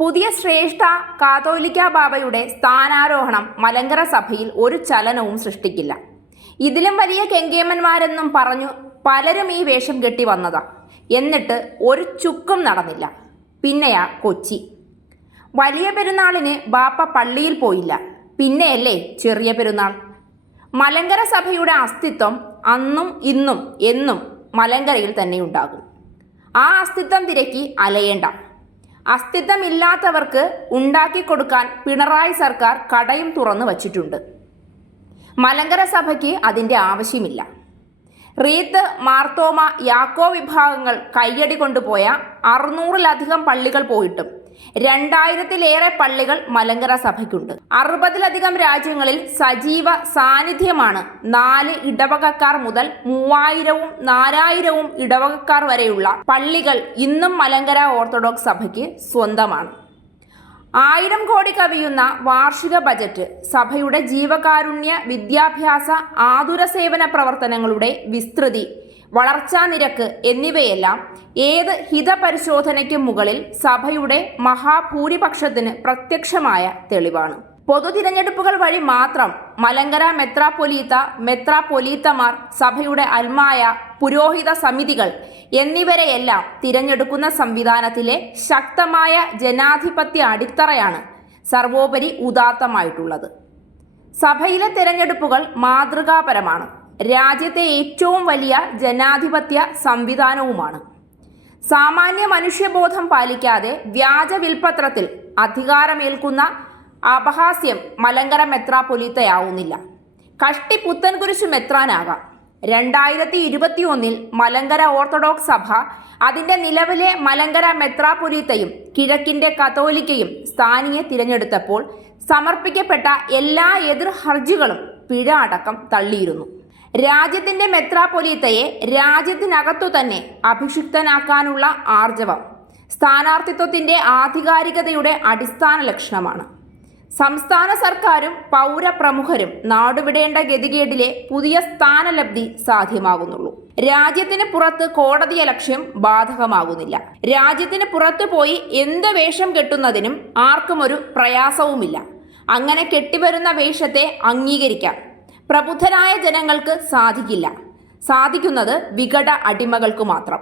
പുതിയ ശ്രേഷ്ഠ കാതോലിക്ക ബാബയുടെ സ്ഥാനാരോഹണം മലങ്കര സഭയിൽ ഒരു ചലനവും സൃഷ്ടിക്കില്ല. ഇതിലും വലിയ കെങ്കേമന്മാരെന്നും പറഞ്ഞു പലരും ഈ വേഷം കെട്ടി വന്നതാ. എന്നിട്ട് ഒരു ചുക്കും നടന്നില്ല. പിന്നെയാ കൊച്ചി. വലിയ പെരുന്നാളിന് ബാപ്പ പള്ളിയിൽ പോയില്ല. പിന്നെയല്ലേ ചെറിയ പെരുന്നാൾ. മലങ്കര സഭയുടെ അസ്തിത്വം അന്നും ഇന്നും എന്നും മലങ്കരയിൽ തന്നെ ഉണ്ടാകും. ആ അസ്തിത്വം തിരക്കി അലയേണ്ട. അസ്തിത്വമില്ലാത്തവർക്ക് ഉണ്ടാക്കി കൊടുക്കാൻ പിണറായി സർക്കാർ കടയും തുറന്നു വച്ചിട്ടുണ്ട്. മലങ്കര സഭയ്ക്ക് അതിന്റെ ആവശ്യമില്ല. റീത്ത് മാർത്തോമ യാക്കോ വിഭാഗങ്ങൾ കയ്യടി കൊണ്ടുപോയ അറുന്നൂറിലധികം പള്ളികൾ പോയിട്ടും രണ്ടായിരത്തിലേറെ പള്ളികൾ മലങ്കര സഭയ്ക്കുണ്ട്. അറുപതിലധികം രാജ്യങ്ങളിൽ സജീവ സാന്നിധ്യമാണ് നാല് ഇടവകക്കാർ മുതൽ മൂവായിരവും നാലായിരവും ഇടവകക്കാർ വരെയുള്ള പള്ളികൾ ഇന്നും മലങ്കര ഓർത്തഡോക്സ് സഭയ്ക്ക് സ്വന്തമാണ്. ആയിരം കോടി കവിയുന്ന വാർഷിക ബജറ്റ് സഭയുടെ ജീവകാരുണ്യ വിദ്യാഭ്യാസ ആതുര സേവന പ്രവർത്തനങ്ങളുടെ വിസ്തൃതി വളർച്ചാ നിരക്ക് എന്നിവയെല്ലാം ഏത് ഹിതപരിശോധനയ്ക്ക് മുകളിൽ സഭയുടെ മഹാഭൂരിപക്ഷത്തിന് പ്രത്യക്ഷമായ തെളിവാണ്. പൊതു തിരഞ്ഞെടുപ്പുകൾ വഴി മാത്രം മലങ്കര മെത്രാപൊലീത്ത മെത്രാപൊലീത്തമാർ സഭയുടെ അൽമായ പുരോഹിത സമിതികൾ എന്നിവരെയെല്ലാം തിരഞ്ഞെടുക്കുന്ന സംവിധാനത്തിലെ ശക്തമായ ജനാധിപത്യ അടിത്തറയാണ് സർവോപരി ഉദാത്തമായിട്ടുള്ളത്. സഭയിലെ തിരഞ്ഞെടുപ്പുകൾ മാതൃകാപരമാണ്. രാജ്യത്തെ ഏറ്റവും വലിയ ജനാധിപത്യ സംവിധാനവുമാണ്. സാമാന്യ മനുഷ്യബോധം പാലിക്കാതെ വ്യാജ വിൽപത്രത്തിൽ അധികാരമേൽക്കുന്ന അപഹാസ്യം മലങ്കര മെത്രാപൊലീത്തയാവുന്നില്ല കഷ്ടി പുത്തൻകുരിശു മെത്രാനാകാം. രണ്ടായിരത്തി ഇരുപത്തി ഒന്നിൽ മലങ്കര ഓർത്തഡോക്സ് സഭ അതിന്റെ നിലവിലെ മലങ്കര മെത്രാപൊലീത്തയും കിഴക്കിന്റെ കത്തോലിക്കയും സ്ഥാനീയ തിരഞ്ഞെടുത്തപ്പോൾ സമർപ്പിക്കപ്പെട്ട എല്ലാ എതിർ ഹർജികളും പിഴ അടക്കം തള്ളിയിരുന്നു. രാജ്യത്തിന്റെ മെത്രാപൊലീത്തയെ രാജ്യത്തിനകത്തു തന്നെ അഭിഷിക്തനാക്കാനുള്ള ആർജവം സ്ഥാനാർത്ഥിത്വത്തിന്റെ ആധികാരികതയുടെ അടിസ്ഥാന ലക്ഷണമാണ്. സംസ്ഥാന സർക്കാരും പൗരപ്രമുഖരും നാടുവിടേണ്ട ഗതികേടിലെ പുതിയ സ്ഥാനലബ്ധി സാധ്യമാകുന്നുള്ളൂ. രാജ്യത്തിന് പുറത്ത് കോടതിയ ലക്ഷ്യം ബാധകമാകുന്നില്ല. രാജ്യത്തിന് പുറത്തു പോയി എന്ത് വേഷം കെട്ടുന്നതിനും ആർക്കും ഒരു പ്രയാസവുമില്ല. അങ്ങനെ കെട്ടിവരുന്ന വേഷത്തെ അംഗീകരിക്കാം. പ്രബുദ്ധരായ ജനങ്ങൾക്ക് സാധിക്കില്ല. സാധിക്കുന്നത് വികട അടിമകൾക്ക് മാത്രം.